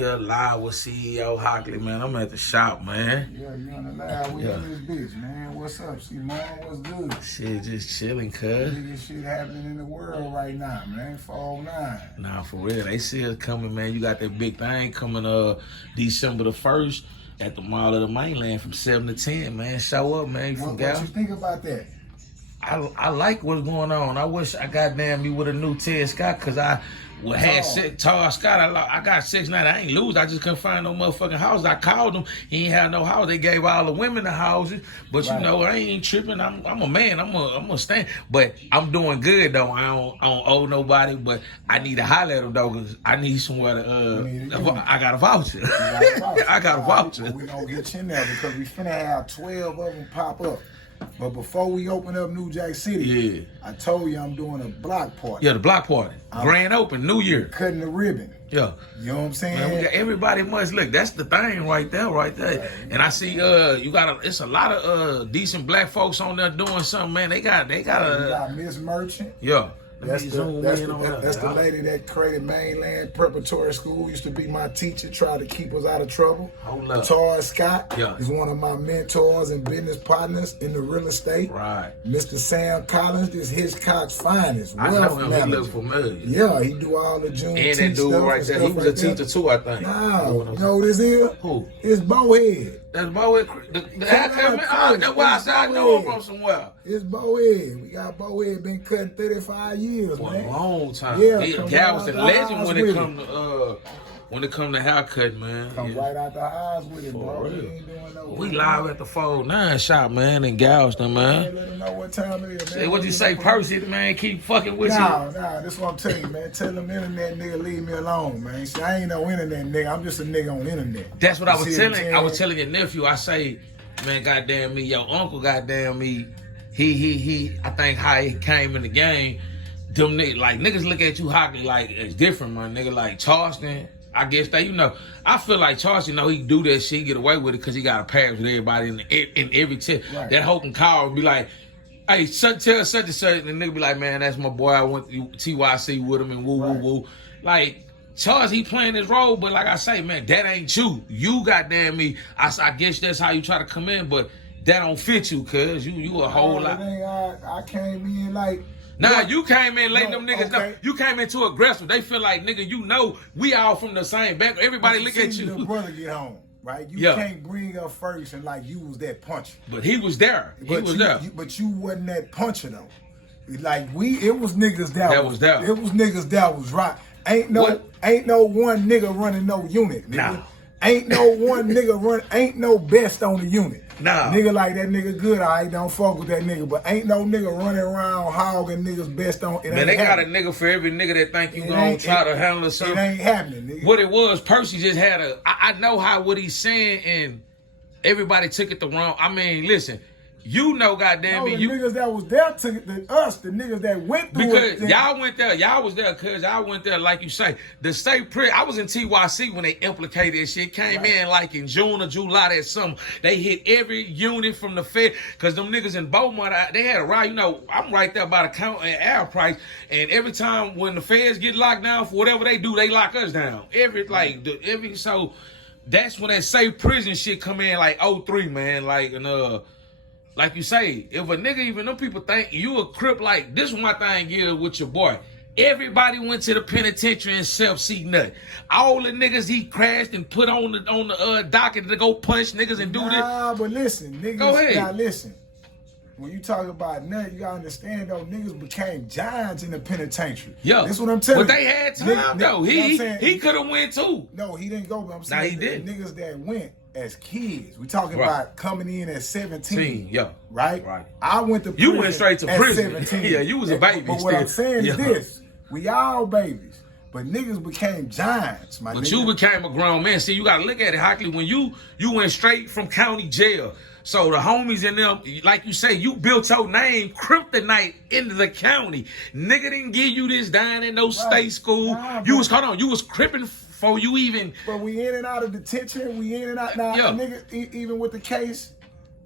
here live with CEOHockley, man. I'm at the shop, man. Yeah, you on the live with this bitch, man. What's up, Cmon? What's good? Shit, just chilling, cuz. Biggest shit happening in the world right now, man. 409. Nah, for real. They see us coming, man. You got that big thing coming December the 1st at the Mall of the Mainland from 7 to 10, man. Show up, man. What you think about that? I like what's going on. I wish I goddamn me with a new Ted Scott, because I had tall Scott. I got 6'9". I ain't lose. I just couldn't find no motherfucking house. I called them. He ain't had no house. They gave all the women the houses. But you know, I ain't tripping. I'm a man. I'm a stand. But I'm doing good though. I don't owe nobody. But I need to holler at them though, because I need somewhere to. I got a voucher. I got a voucher. We gonna get you in there because we finna have 12 of them pop up. But before we open up New Jack City, I told you I'm doing a block party. Yeah, the block party. Grand open, New Year. Cutting the ribbon. Yeah. You know what I'm saying? Man, everybody must look. That's the thing right there. Right. And I see it's a lot of decent black folks on there doing something, man. They got you got Miss Merchant. Yeah. That's the lady that created Mainland Preparatory School. Used to be my teacher, tried to keep us out of trouble. Hold up. Charles Scott is one of my mentors and business partners in the real estate. Right. Mr. Sam Collins is Hitchcock's finest. I know him. He look familiar. Yeah, he do all the Juneteenth and that dude right there, he was a teacher too, I think. Nah, you know what this is? Who? It's Bowhead. That's Bowhead. That's why I said I know him from somewhere. It's Bowhead. We got Bowhead been cutting 35 years, for man. A long time. Yeah, Galveston legend when it come to haircut, man. Come right out the eyes with it, bro. We live at the 409 shop, man, in Galveston, man. Let them know what time it is, man. What you say, Percy, man? Keep fucking with you. Nah, that's what I'm telling you, man. Tell them internet nigga leave me alone, man. See, I ain't no internet nigga. I'm just a nigga on the internet. That's what I was telling. I was telling your nephew. I say, man, goddamn me, your uncle, goddamn me. He. I think how he came in the game. Them niggas, like niggas look at you Hockley like it's different, man. Nigga like Charleston. I guess that, I feel like Charleston, he do that shit, get away with it because he got a pass with everybody in every tip. Right. That Hope and Carl would be like, hey, tell such and such, and the nigga be like, man, that's my boy. I went to TYC with him and woo. Like, Charles, he playing his role, but like I say, man, that ain't you. You goddamn me. I guess that's how you try to come in, but that don't fit you, cuz you a whole lot. I came in like... Nah, you came in letting them niggas know. You came in too aggressive. They feel like, nigga, we all from the same background. Everybody look at you. The brother get home, right? You can't bring up first and like you was that puncher. But he was there. But you wasn't that puncher though. Like it was niggas that was there. It was niggas that was right. Ain't no one nigga running no unit. Nigga. Nah. Ain't no one nigga ain't no best on the unit. Nah. Nigga like that nigga good, I don't fuck with that nigga. But ain't no nigga running around hogging niggas best on it. Man, they got a nigga for every nigga that think you gonna try to handle something. It ain't happening, nigga. What it was, Percy just had I know what he's saying, and everybody took it the wrong. I mean, listen. Goddamn me. The niggas that was there took the niggas that went through it. Because y'all went there. Y'all was there because y'all went there, like you say. The state I was in TYC when they implicated shit. Came in like in June or July that summer. They hit every unit from the Fed. Because them niggas in Beaumont, they had a riot. I'm right there by the counter at Air Price. And every time when the feds get locked down for whatever they do, they lock us down. So that's when that safe prison shit come in like 03, man. Like you say, if a nigga, even them people think you a crip, like this one thing here with your boy. Everybody went to the penitentiary and self-seek nut. All the niggas he crashed and put on the docket to go punch niggas and do this. Nah, but listen, niggas. Go ahead. Now listen. When you talk about nut, you gotta understand though, niggas became giants in the penitentiary. Yeah, that's what I'm telling you. But they had time though. He could have went too. No, he didn't go. But I'm saying he didn't. Niggas that went as kids. We talking about coming in at 17. Yeah. Right? I went to prison. You went straight to prison. 17. Yeah, you was a baby. But what I'm saying is this. We all babies. But niggas became giants, my nigga. But you became a grown man. See, you gotta look at it, Hockley. When you went straight from county jail. So the homies in them, like you say, you built your name kryptonite into the county. Nigga didn't give you this down in no state school. Nah, you was cripping before you even. But we in and out of detention. We in and out now. Nigga, even with the case,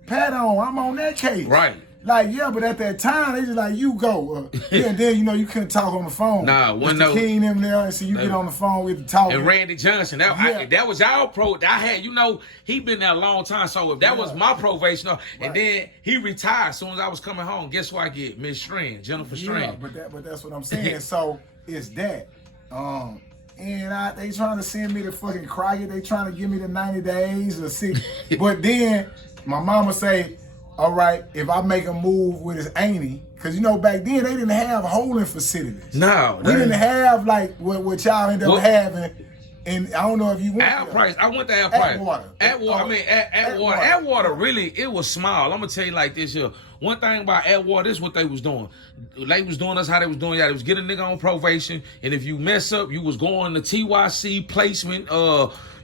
I'm on that case. Right. Like, yeah, but at that time, they just like, you go. Yeah, and then, you couldn't talk on the phone. Nah, one no. King them there, and so you get on the phone with the talk. And Randy Johnson, that was our pro. I had, he been there a long time, so if that was my probation, and then he retired as soon as I was coming home, guess what I get? Miss Strand, Jennifer Strand. Yeah, but that's what I'm saying. So, it's that. And they trying to send me to fucking Crockett. They trying to give me the 90 days or 6. But then, my mama say, all right, if I make a move with his auntie, because back then they didn't have holding facilities. No. We didn't have like what y'all end up having. And I don't know if you went Al Price. I went to Al Price. Atwater. Atwater. Atwater, really, it was small. I'm going to tell you like this here. One thing about Atwater, this is what they was doing. They was doing us how they was doing. Yeah, they was getting a nigga on probation. And if you mess up, you was going to TYC placement.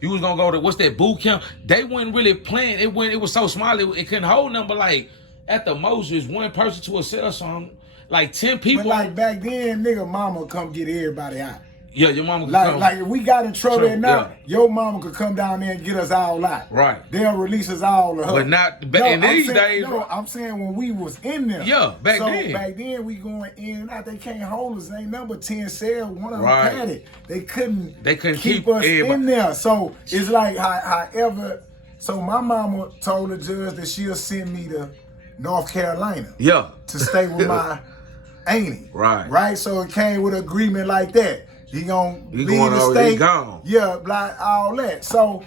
You was going to go to, what's that, boot camp. They wasn't really playing. It was so small, it couldn't hold them. But like, at the most, it's one person to a cell, something. Like 10 people. But like back then, nigga, mama come get everybody out. Yeah, your mama could come. Like if we got in trouble at night, your mama could come down there and get us all out. Right. They'll release us all of her. But not in these days. No, I'm saying when we was in there. Yeah, back then. Back then we going in and out. They can't hold us. Ain't number 10 cell. One of them had it. They couldn't keep us in there. So it's like however. So my mama told the judge that she'll send me to North Carolina. Yeah. To stay with my auntie. Right. Right. So it came with an agreement like that. He gonna leave the state. Gone. Yeah, like all that. So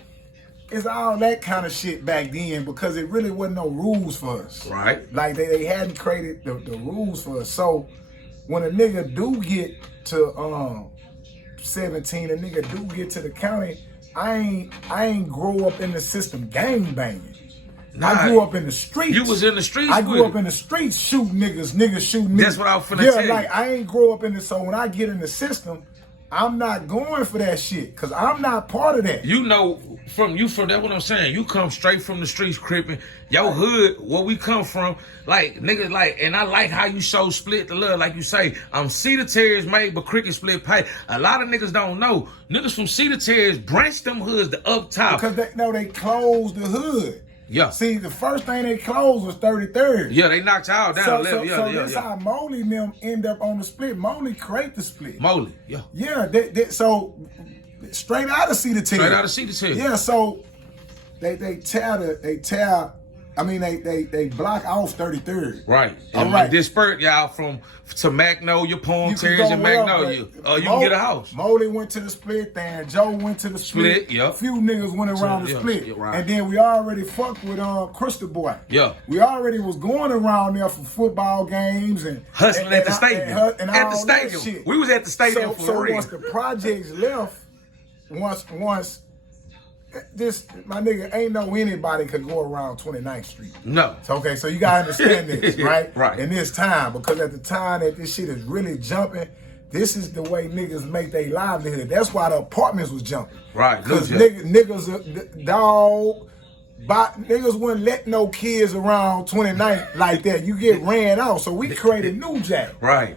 it's all that kind of shit back then because it really wasn't no rules for us. Right. Like they hadn't created the rules for us. So when a nigga do get to 17, a nigga do get to the county, I ain't grow up in the system gang banging. Nah, I grew up in the streets. You was in the streets. I grew up in the streets shooting niggas shooting me. That's what I was finna tell you. Like I ain't grow up in the, so when I get in the system, I'm not going for that shit because I'm not part of that. From that, what I'm saying. You come straight from the streets, crippin'. Your hood, where we come from, like niggas, like, and I like how you so split the love, like you say. Cedar Terrace made, but cricket split pay. A lot of niggas don't know. Niggas from Cedar Terrace branched them hoods to up top because they closed the hood. Yeah. See, the first thing they closed was 33rd. Yeah, they knocked y'all down. So that's how Moley and them end up on the split. Moley create the split. Moley, yeah. Yeah, so straight out of Cedar Terrace. Straight out of Cedar Terrace. Yeah, so they block off 33rd. Right. All right. Disperse y'all to Magnolia, Palm Terrace, and Magnolia. You can get a house. Moley went to the split, and Joe went to the split. Yeah. A few niggas went around the split. Yeah, right. And then we already fucked with Crystal Boy. Yeah. We already was going around there for football games and hustling at the stadium. And at all the stadium. That shit. We was at the stadium for real. So once the projects left, once this, my nigga, ain't no anybody could go around 29th Street. No. So you gotta understand this, right? Right. In this time, because at the time that this shit is really jumping, this is the way niggas make their livelihood. That's why the apartments was jumping. Right. Because niggas niggas wouldn't let no kids around 29th like that. You get ran out. So we created New Jack. Right.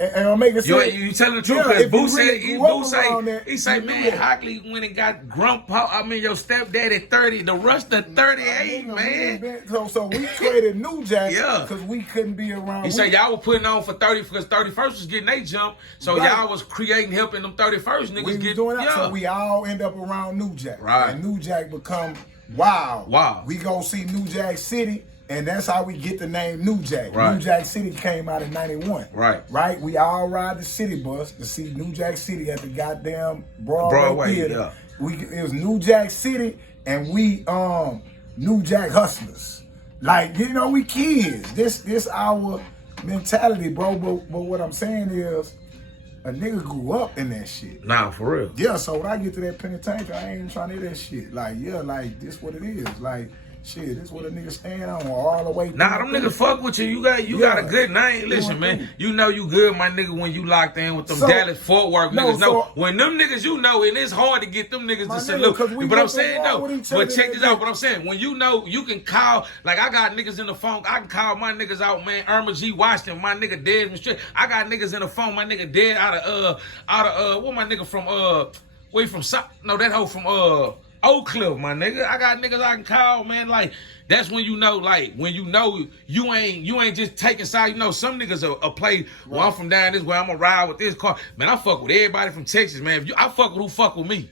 And I'm making sense. You telling the truth, because he said, man, Hockley went and got your stepdad at 30, the rush to 38, man. So we created New Jack yeah. because we couldn't be around. He said y'all were putting on for 30 because 31st was getting they jump. So y'all was helping them 31st niggas get doing that. Yeah. So we all end up around New Jack. Right. And New Jack become wild. Wow. We go see New Jack City. And that's how we get the name New Jack. Right. New Jack City came out in 91. Right. Right? We all ride the city bus to see New Jack City at the goddamn Broadway Theater. Yeah. It was New Jack City and we New Jack Hustlers. Like, we kids. This our mentality, bro. But what I'm saying is a nigga grew up in that shit. Nah, for real. Yeah, so when I get to that penitentiary, I ain't even trying to hear that shit. Like, yeah, like this what it is. Like, shit, this what a nigga stand on all the way. Nah, them niggas fuck with you. You got a good name. Listen, man, you know you good, my nigga, when you locked in with them Dallas Fort Worth niggas. When them niggas and it's hard to get them niggas to salute. But I'm saying but check this out. What I'm saying, when you know you can call, like I got niggas in the phone. I can call my niggas out, man. Irma G. Washington, my nigga dead. I got niggas in the phone. My nigga dead out of what my nigga from where from? No, that hoe from Oak Cliff, my nigga. I got niggas I can call, man. Like, that's when you know, like, when you know you ain't just taking side. You know, some niggas are play, well, I'm from down this way, I'm gonna ride with this car. Man, I fuck with everybody from Texas, man. I fuck with who fuck with me.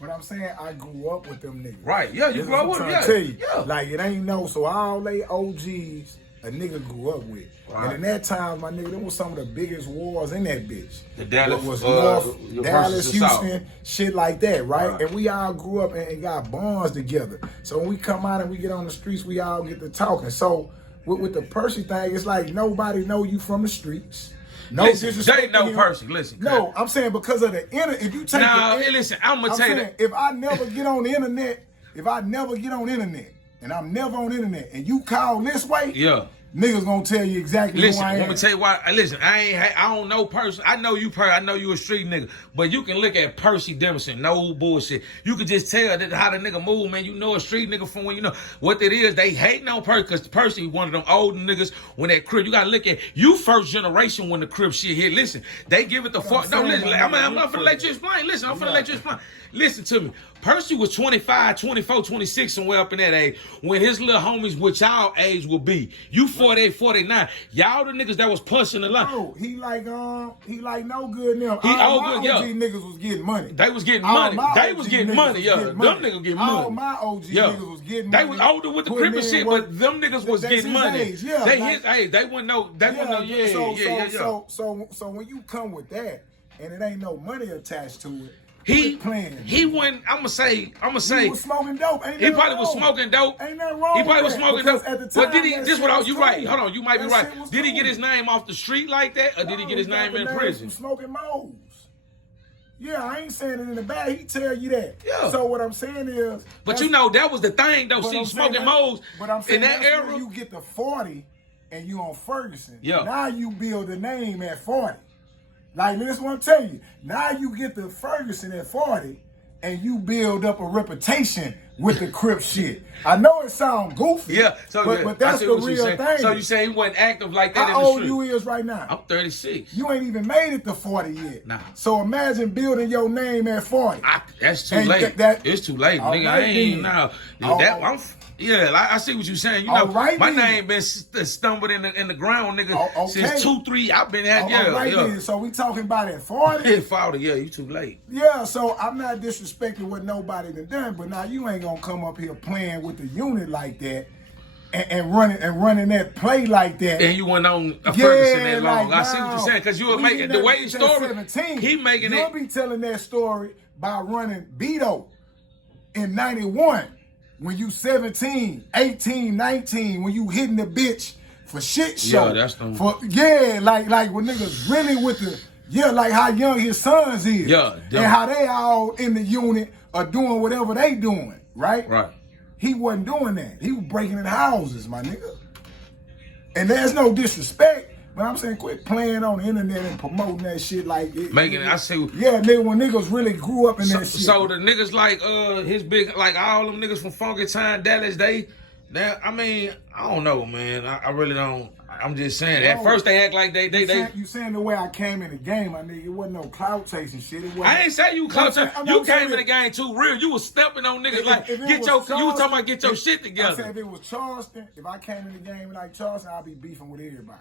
But I'm saying I grew up with them niggas. Right, yeah, you grew up with them, yeah. Tell you. Yeah. Like, it ain't no, so all they OGs a nigga grew up with. Right. And in that time, my nigga, there was some of the biggest wars in that bitch. The Dallas, was North, Dallas, Houston, South. Shit like that, right? And we all grew up and got bonds together. So when we come out and we get on the streets, we all get to talking. So with the Percy thing, it's like nobody know you from the streets. No, they know Percy. Listen, no, I'm saying because of the internet. If you take listen, I'm gonna tell you that. If I never get on the internet, and I'm never on the internet, and you call this way, yeah. Niggas gonna tell you exactly who I am. Let me tell you why. Listen, I don't know Percy. I know you, I know you a street nigga. But you can look at Percy Demerson, no bullshit. You can just tell that how the nigga move, man. You know a street nigga from when you know what it is. They hating on Percy because Percy one of them old niggas when that crib. You gotta look at you first generation when the crib shit hit. Listen, they give it the fuck. No, listen, I'm finna let you explain. Listen, I'm finna let you explain. Listen to me. Percy was 25, 24, 26, somewhere up in that age. When his little homies, which y'all age will be, you 48, 49. Y'all the niggas that was pushing the line. No, he like no good now. He all good, yeah. OG niggas was getting money. They was getting money. They was getting money, yeah. Them niggas getting money. All my OG niggas was getting money. They was older with the crib and shit, but them niggas was getting money. Age, yeah, they his age. They wouldn't know. They wouldn't know. Yeah. So when you come with that, and it ain't no money attached to it. He wouldn't. I'm gonna say. He was smoking dope. He probably was smoking dope. Ain't nothing wrong. He probably was smoking dope. But did he? This what you right? Hold on, you might be right. Did he get his name off the street like that, or did he get his name in prison? Smoking moles. Yeah, I ain't saying it in the bag. He tell you that. Yeah. So what I'm saying is. But you know that was the thing though. See, smoking moles. But I'm saying in that era, you get the 40, and you on Ferguson. Yeah. Now you build a name at 40. Like this, what I'm telling you. Now you get the Ferguson at 40. And you build up a reputation with the Crip shit. I know it sounds goofy. Yeah, but that's the real thing. So you say he wasn't active like that How in the old street? you is right now? I'm 36. You ain't even made it to 40 yet. Nah. So imagine building your name at 40. That's too late. It's too late, nigga. I ain't now. I see what you're saying. You know, my name been stumbled in the ground, nigga, since 2-3. I've been at then. So we talking about at 40? 40, yeah, you too late. Yeah, so I'm not disrespecting what nobody done, but now you ain't gonna come up here playing with the unit like that and running that play like that. And you went on Ferguson that long. Like, I see what you're saying, because you were making the way story. 17, he making You'll be telling that story by running Beto in 91. When you 17, 18, 19, when you hitting the bitch for shit show. Yeah, that's them. Like when niggas really with the, like how young his sons is. Yeah. And how they all in the unit are doing whatever they doing, right? Right. He wasn't doing that. He was breaking in houses, my nigga. And there's no disrespect. But I'm saying, quit playing on the internet and promoting that shit like it. I see. Yeah, nigga, when niggas really grew up in that shit. So the niggas like his big, like all them niggas from Funky Town, Dallas, I don't know, man. I really don't. I'm just saying. At first they act like they. You saying the way I came in the game, my nigga, it wasn't no clout chasing shit. I ain't say you clout chasing. You came in the game too real. You was stepping on niggas you was talking about get your shit together. I said if it was Charleston, if I came in the game like Charleston, I'd be beefing with everybody.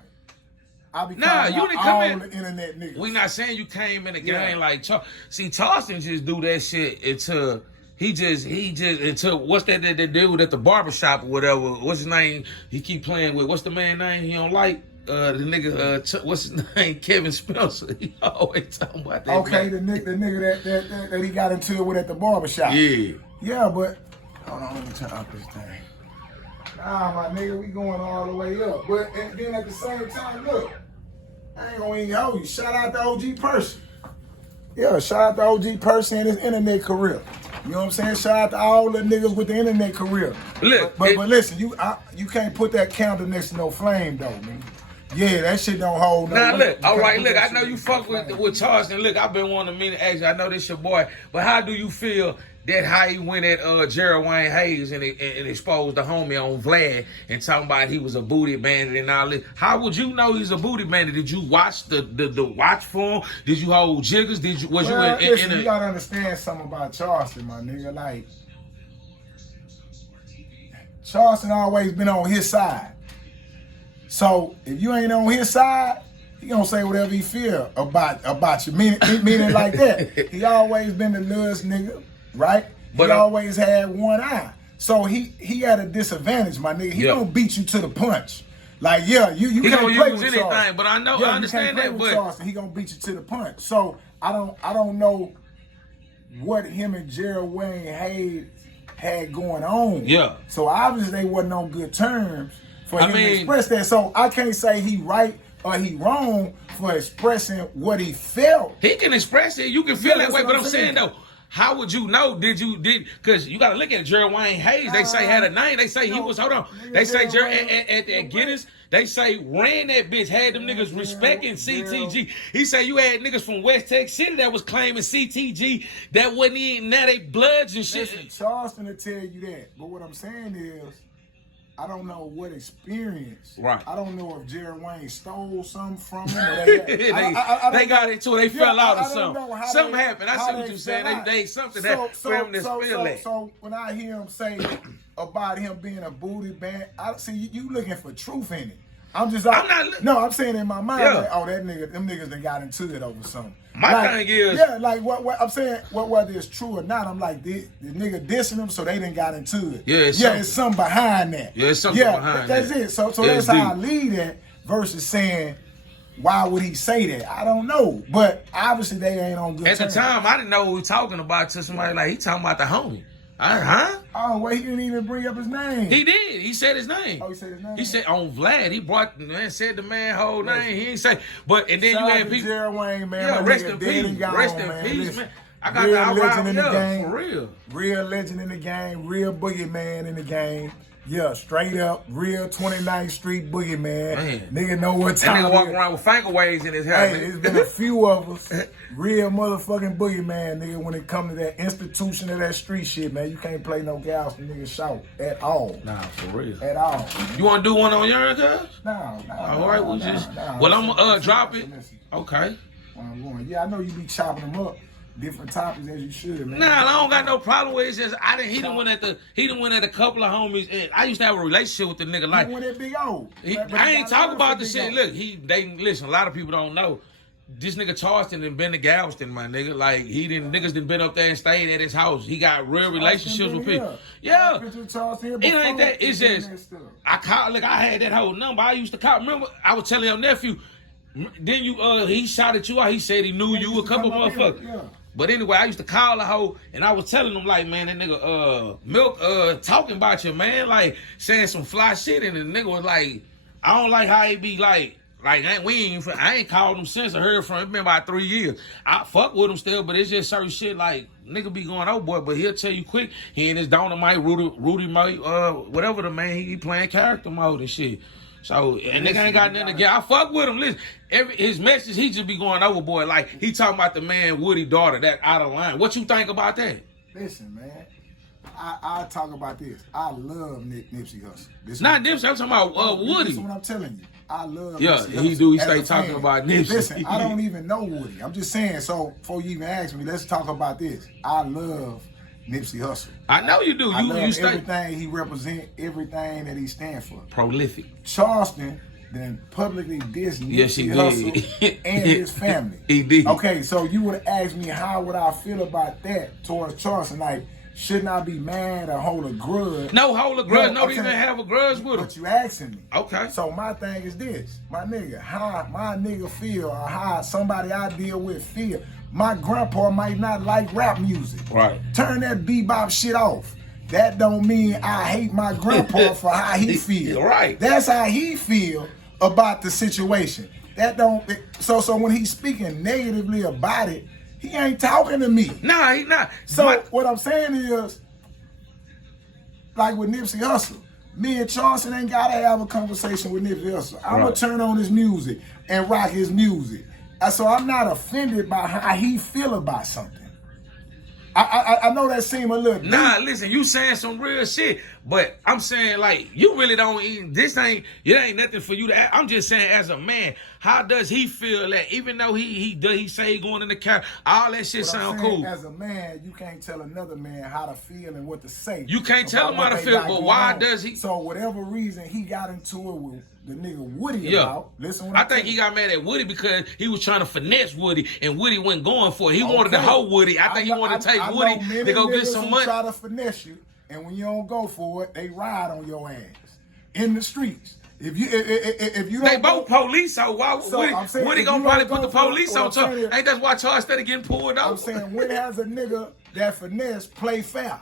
Nah, you didn't come in. The internet niggas. We not saying you came in the game like Charleston. See, Charleston just do that shit until until what's that dude at the barbershop or whatever? What's his name? He keep playing with. What's the man name he don't like? The nigga, what's his name? Kevin Spencer. He always talking about that. Okay, the nigga that he got into it with at the barbershop. Yeah. Yeah, but hold on, let me turn off this thing. Nah, my nigga, we going all the way up. But and then at the same time, look, I ain't gonna even hold you. Shout out to OG Percy. Yeah, shout out to OG Percy and his internet career. You know what I'm saying? Shout out to all the niggas with the internet career. Look, but listen, you can't put that counter next to no flame though, man. Yeah, that shit don't hold no. Now look, all right, look, I know you fuck with Charleston. Look, I've been wanting to meet ask you. I know this your boy, but how do you feel that how he went at Gerald Wayne Hayes and exposed the homie on Vlad and talking about he was a booty bandit and all this? How would you know he's a booty bandit? Did you watch the watch for him? Did you hold jiggers? You gotta understand something about Charleston, my nigga. Like, Charleston always been on his side. So if you ain't on his side, he gonna say whatever he feel about you. Meaning like that. He always been the littlest nigga, right? But he always had one eye. So he at a disadvantage, my nigga. He gonna beat you to the punch. Like, yeah, you can't play with anything, Charleston. But I know, I understand that. But Charleston, he gonna beat you to the punch. So I don't know what him and Gerald Wayne Hayes had going on. Yeah. So obviously they wasn't on good terms for him to express that. So I can't say he right or he wrong for expressing what he felt. He can express it. You can feel that way. But I'm saying though, how would you know? Because you got to look at Gerald Wayne Hayes. They say had a name. They say he was, hold on. They say Gerald at Guinness. They say ran that bitch, had them niggas respecting CTG. He say you had niggas from West Texas City that was claiming CTG that wasn't even, now they bloods and shit. Listen, Charleston will tell you that. But what I'm saying is, I don't know what experience. Right. I don't know if Gerald Wayne stole something from him. Or they got into it. They fell out or something. Something happened. I see what you're saying. They something that for him to spill that. So when I hear him say about him being a booty band, I see you looking for truth in it. I'm saying in my mind, like, oh, them niggas done got into it over something. My thing is, what I'm saying, whether it's true or not, I'm like, the nigga dissing them, so they done got into it. It's something behind that. Yeah, it's something behind that. That's it. So that's how I lead that versus saying, why would he say that? I don't know. But obviously they ain't on good terms. At the time, I didn't know what we were talking about to somebody like, he talking about the homie. Oh, well, he didn't even bring up his name. He did. He said his name. Oh, he said his name? He said on Vlad. He brought, man, said the man whole name. He ain't say, but, and then you had people. Gerald Wayne, man. Yeah, rest in peace. Rest in peace, man. I got the legend in the game. For real. Real legend in the game. Real boogeyman in the game. Yeah, straight up, real 29th Street boogeyman. Man. Nigga know what time. That nigga walk around with finger waves in his house. Hey, it's been a few of us. Real motherfucking boogeyman, nigga, when it come to that institution of that street shit, man. You can't play no Galveston nigga shout at all. Nah, for real. At all. You want to do one on your cuz? No. All right, we'll just. Well, I'm going to drop it. Okay. I'm going. Yeah, I know you be chopping them up. Different topics as you should, man. Nah, I don't got no problem with it. It's just he done went at a couple of homies. And I used to have a relationship with the nigga. Like, he went at Big O. I ain't talking about the shit. Look, listen. A lot of people don't know. This nigga Charleston done been to Galveston, my nigga. Like niggas done been up there and stayed at his house. He got real relationships with people. Yeah. It ain't that. It's just I had that whole number. I used to call. Remember, I was telling your nephew. Then he shouted you out. He said he knew you a couple motherfuckers. Yeah. But anyway, I used to call the hoe, and I was telling him, like, man, that nigga, Milk, talking about you, man, like, saying some fly shit, and the nigga was like, I don't like how he be like, I ain't called him since I heard from him. It's been about 3 years. I fuck with him still, but it's just certain shit, like, nigga be going, oh, boy, but he'll tell you quick, he in his Dynamite, Rudy Mike, whatever the man, he playing character mode and shit. So, and nigga ain't got nothing to get. I fuck with him. Listen, his message, he just be going overboard. Like, he talking about the man, Woody daughter, that out of line. What you think about that? Listen, man. I talk about this. I love Nipsey Hussle. Not Nipsey, I'm talking about Woody. This is what I'm telling you. I love Nipsey Hussle. He do. He stay talking about Nipsey. Listen, I don't even know Woody. I'm just saying, so before you even ask me, let's talk about this. I love Nipsey Hussle. I know you do. I love everything he represent, everything that he stand for. Prolific. Charleston then publicly dissed Nipsey Hussle and his family. He did. Okay, so you would have asked me how would I feel about that towards Charleston. Like, shouldn't I be mad or hold a grudge? No, hold a grudge. No, even have a grudge with him. But you asking me. Okay. So my thing is this. My nigga, how my nigga feel or how somebody I deal with feel. My grandpa might not like rap music. Right. Turn that bebop shit off. That don't mean I hate my grandpa for how he feel. Right. That's how he feel about the situation. That don't. So when he's speaking negatively about it, he ain't talking to me. Nah, he not. So what I'm saying is, like with Nipsey Hussle, me and Charleston ain't gotta have a conversation with Nipsey Hussle. I'm gonna turn on his music and rock his music. So I'm not offended by how he feel about something. I know that seem a little deep. Nah, listen, you saying some real shit, but I'm saying, like, you really don't even, it ain't nothing for you to ask. I'm just saying, as a man, How does he feel that? Even though he say he going in the car, all that shit sound cool. As a man, you can't tell another man how to feel and what to say. You can't tell him how to feel, but why does he? So whatever reason he got into it with the nigga Woody about. Listen, I think he got mad at Woody because he was trying to finesse Woody, and Woody wasn't going for it. He wanted to hold Woody. I think he wanted to take Woody to go get some money. Try to finesse you, and when you don't go for it, they ride on your ass in the streets. If you don't, they both police. So why Woody gonna probably put the police on top? Ain't that why Charleston getting pulled out? I'm saying when has a nigga that finesse play fair?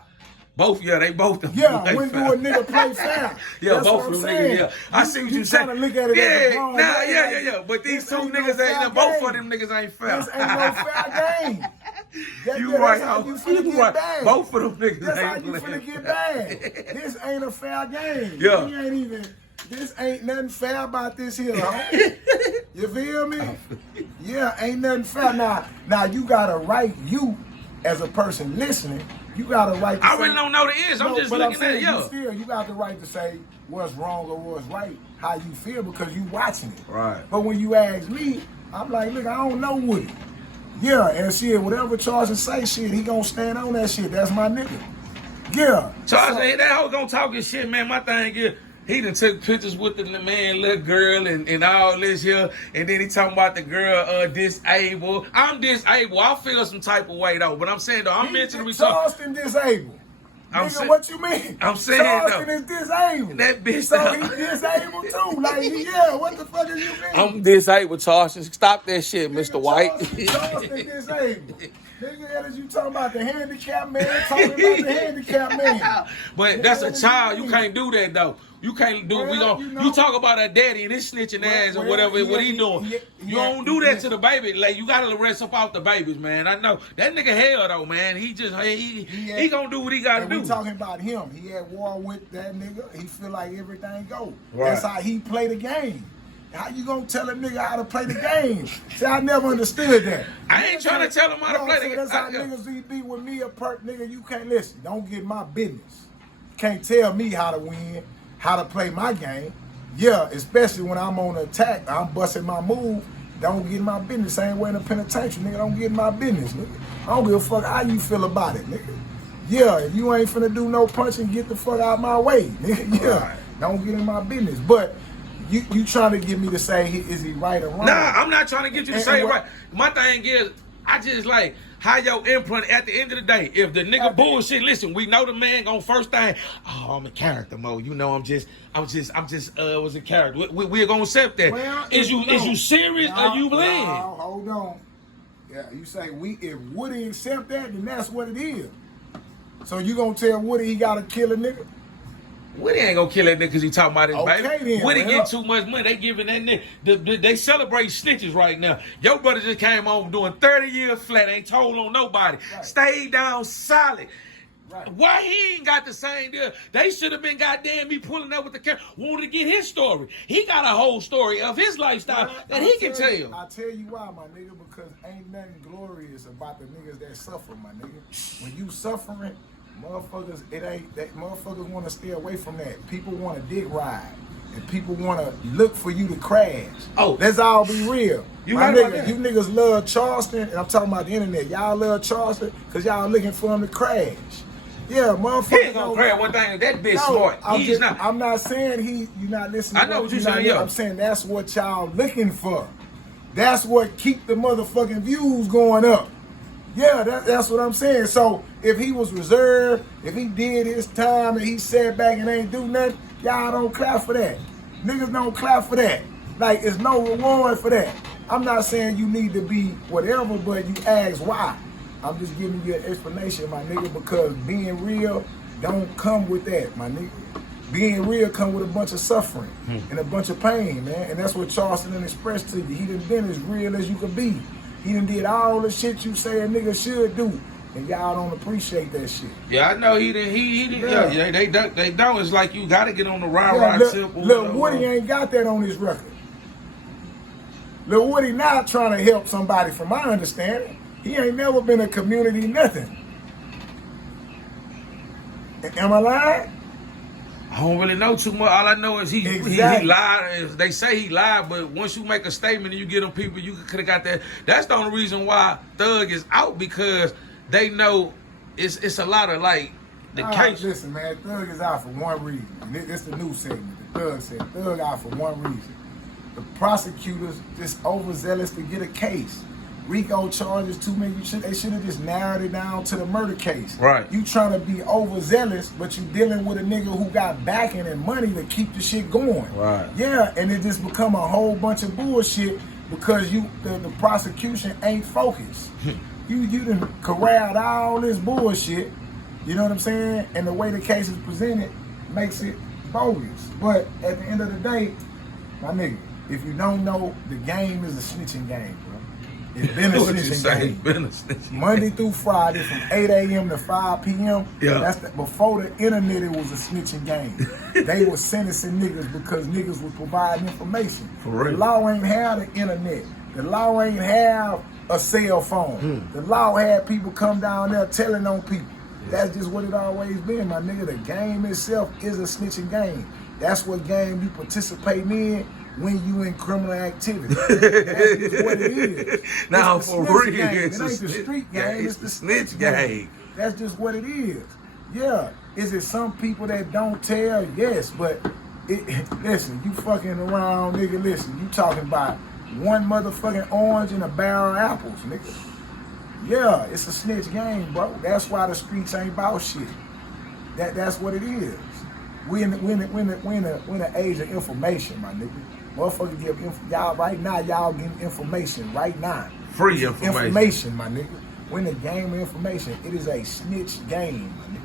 Both, they both. Yeah, when do a nigga play fair? Yeah, both of them niggas. Yeah, I see what you saying. Look at it yeah. But these two niggas ain't. Both of them niggas ain't fair. This ain't no fair game. You right, you right. Bad. Both of them niggas that's ain't. That's how you finna get bad. This ain't a fair game. Yeah. We ain't even. This ain't nothing fair about this here, huh? You feel me? Yeah, ain't nothing fair. Now you got a right, you as a person listening, you got a right to I really don't know the ends. I'm just looking at it, you got the right to say what's wrong or what's right, how you feel, because you watching it. Right. But when you ask me, I'm like, look, I don't know Woody. Yeah, and shit, whatever Charleston say, shit, he gonna stand on that shit. That's my nigga. Yeah. Charleston, that hoe gonna talk his shit, man. My thing is, he done took pictures with the man, little girl, and all this here, and then he talking about the girl disabled. I'm disabled. I feel some type of way though, but I'm saying though, I'm mentally Charleston disabled. Nigga, what you mean? I'm saying Charleston is disabled. That bitch. So he disabled too. Like, yeah, what the fuck is you mean? I'm disabled, Charleston. Stop that shit, nigga, Mr. White. Charleston disabled. Nigga, as you talking about the handicapped man, talking about the handicapped man. But that's a child. You can't do that though. You can't do. You talk about a daddy and his snitching ass or whatever. What he doing? You don't do that to the baby. Like, you gotta rest up off the babies, man. I know that nigga hell though, man. He gonna do what he gotta do. We talking about him. He at war with that nigga. He feel like everything go. Right. That's how he play the game. How you gonna tell a nigga how to play the game? See, I never understood that. I ain't trying to tell him how to play the game. That's how niggas be with me, a nigga. You can't listen. Don't get my business. Can't tell me how to win, how to play my game. Yeah, especially when I'm on attack, I'm busting my move. Don't get in my business. Same way in the penitentiary, nigga. Don't get in my business, nigga. I don't give a fuck how you feel about it, nigga. Yeah, if you ain't finna do no punching, get the fuck out my way, nigga. Yeah, right. Don't get in my business. But you trying to get me to say, is he right or wrong? Nah, I'm not trying to get you to say right. My thing is, I just like how your imprint at the end of the day. If the nigga bullshit, listen, we know the man gon' first thing. Oh, I'm a character mode. You know, I'm just was a character. We're gonna accept that. Well, is you serious or you playing? No, hold on. Yeah, you say if Woody accept that, then that's what it is. So you gonna tell Woody he gotta kill a nigga? Woody ain't gonna kill that nigga because he talking about his baby. Then, Woody getting too much money. They giving that nigga. They celebrate snitches right now. Your brother just came home doing 30 years flat. Ain't told on nobody. Right. Stayed down solid. Right. Why he ain't got the same deal? They should have been goddamn me pulling up with the camera. Wanted to get his story. He got a whole story of his lifestyle that he can tell. I tell you why, my nigga, because ain't nothing glorious about the niggas that suffer, my nigga. When you suffering, motherfuckers, motherfuckers want to stay away from that. People want to dick ride, and people want to look for you to crash. Oh, let's all be real. You niggas love Charleston, and I'm talking about the internet. Y'all love Charleston because y'all looking for him to crash. Yeah, motherfucker. He ain't gonna crash. One thing, that bitch smart. I'm not saying you're not listening. I know what you're saying. I'm saying that's what y'all looking for. That's what keep the motherfucking views going up. Yeah, that's what I'm saying. So if he was reserved, if he did his time and he sat back and ain't do nothing, y'all don't clap for that. Niggas don't clap for that. Like, there's no reward for that. I'm not saying you need to be whatever, but you ask why. I'm just giving you an explanation, my nigga, because being real don't come with that, my nigga. Being real come with a bunch of suffering and a bunch of pain, man. And that's what Charleston done expressed to you. He done been as real as you could be. He done did all the shit you say a nigga should do. And y'all don't appreciate that shit. Yeah, I know he didn't. Yeah, they don't. It's like you got to get on the ride simple. Lil Woody ain't got that on his record. Lil Woody not trying to help somebody from my understanding. He ain't never been a community nothing. Am I lying? I don't really know too much. All I know is he lied. They say he lied, but once you make a statement and you get them people, you could have got that. That's the only reason why Thug is out, because they know it's a lot of like the case. Listen, man, Thug is out for one reason. And it's the new segment. The Thug said Thug out for one reason. The prosecutors just overzealous to get a case. RICO charges too many. They should have just narrowed it down to the murder case. Right. You trying to be overzealous, but you dealing with a nigga who got backing and money to keep the shit going. Right. Yeah, and it just become a whole bunch of bullshit because the prosecution ain't focused. you done corralled all this bullshit. You know what I'm saying? And the way the case is presented makes it bogus. But at the end of the day, my nigga, if you don't know, the game is a snitching game, bro. It's been a snitching game. Monday through Friday from 8 a.m. to 5 p.m. Yeah. Before the internet, it was a snitching game. They were sentencing niggas because niggas was providing information. For real. The law ain't have the internet. The law ain't have a cell phone. The law had people come down there telling on people. That's just what it always been, my nigga. The game itself is a snitching game. That's what game you participate in when you in criminal activity. That's just what it is. Now, for real, it ain't the street game, it's the snitch game. That's just what it is. Yeah. Is it some people that don't tell? Yes, but listen, you fucking around, nigga, listen, you talking about one motherfucking orange and a barrel of apples, nigga. Yeah, it's a snitch game, bro. That's why the streets ain't about shit. That's what it is. We in the age of information, my nigga. Motherfuckers give y'all right now. Y'all getting information right now. Free information, my nigga. We're in the game of information. It is a snitch game, my nigga.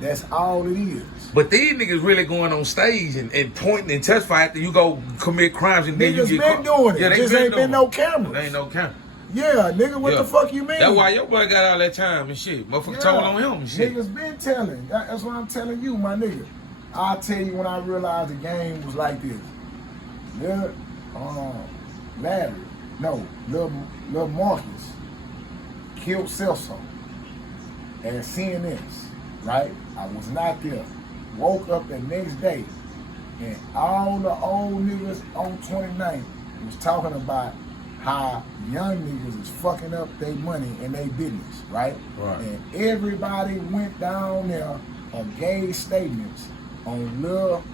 That's all it is. But these niggas really going on stage and pointing and testifying after you go commit crimes and then you get been doing it. Yeah, they ain't been no cameras. There ain't no camera. Yeah, nigga, what the fuck you mean? That's why your boy got all that time and shit. Motherfucker told on him and shit. Niggas been telling. That's what I'm telling you, my nigga. I'll tell you when I realized the game was like this. Lil Marcus killed Celso at CNS, right? I was not there. Woke up the next day and all the old niggas on 29th was talking about how young niggas is fucking up their money and their business, right? And everybody went down there and gave statements on Lil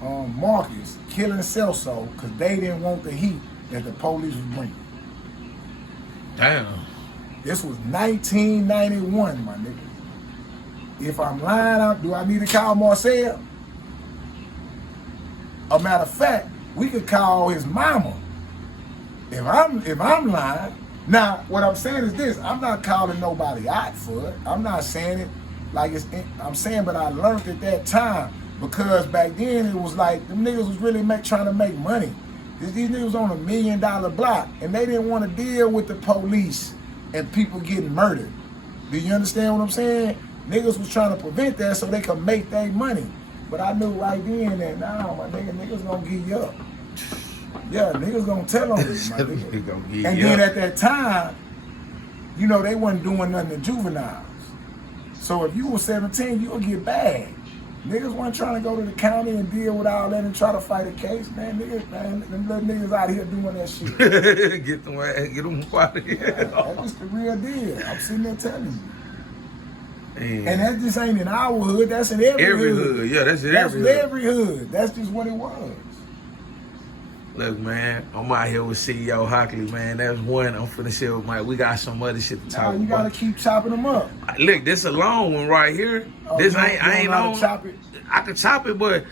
Marcus killing Celso because they didn't want the heat that the police was bringing. Damn. This was 1991, my nigga. If I'm lying, do I need to call Marcel? A matter of fact, we could call his mama. If I'm lying. Now, what I'm saying is this: I'm not calling nobody out for it. I'm not saying it like it's. I'm saying, but I learned at that time because back then it was like them niggas was really trying to make money. These niggas on $1 million block, and they didn't want to deal with the police and people getting murdered. Do you understand what I'm saying? Niggas was trying to prevent that so they could make their money. But I knew right then that nah, my niggas gonna give you up. Yeah, niggas gonna tell on you, my nigga. And then at that time, you know, they wasn't doing nothing to juveniles. So if you was 17, you would get bagged. Niggas wasn't trying to go to the county and deal with all that and try to fight a case, man. Niggas, man, them little niggas out here doing that shit. Get them out of here. That's the real deal. I'm sitting there telling you. Man. And that just ain't in our hood, that's in every hood. Yeah, that's in every hood. That's just what it was. Look, man, I'm out here with CEOHockley, man. That's one. I'm finna share with Mike. We got some other shit to talk about. You gotta keep chopping them up. Look, this a long one right here. This I ain't on. Chop it? I can chop it, but